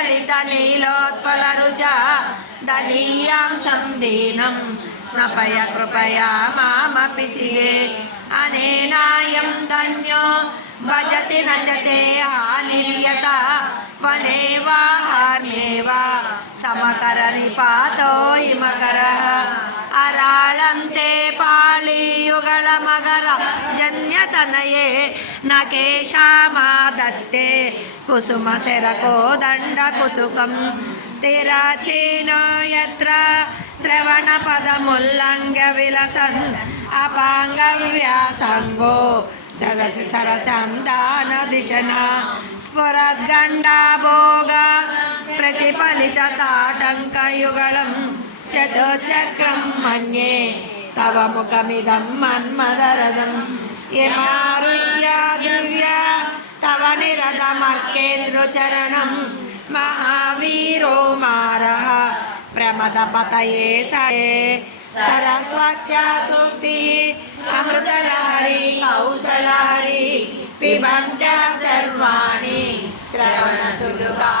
गलित नीलोत्पलरुचा दलीयां संदीनं स्नपय कृपया मामपि शिवे अनेनायं धन्यो भजति नचते हानिर्यता वने वा हार्ये वा समकरनिपातो हिमकरः अराळन्ते पाळियुगलमगर जन्यतनये न केशामादत्ते कुसुमशरको दण्डकुतुकं तिरचीनो यत्र श्रवणपदमुल्लङ्घ्य विलसन् अपाङ्गव्यासङ्गो सरसि सरसन्दानदिशना स्फुरद्गण्डाभोग प्रतिफलितताटङ्कयुगलं चतुश्चक्रं मन्ये तव मुखमिदं मन्मदरदं यमारुह्य दिव्या तव निरतमर्केन्द्रचरणं महावीरो मारः प्रमदपतये सये सरस्वत्या सूक्तिः अमृतलहरी कौशलहरी पिबन्त्या सर्वाणि श्रवणचुलुका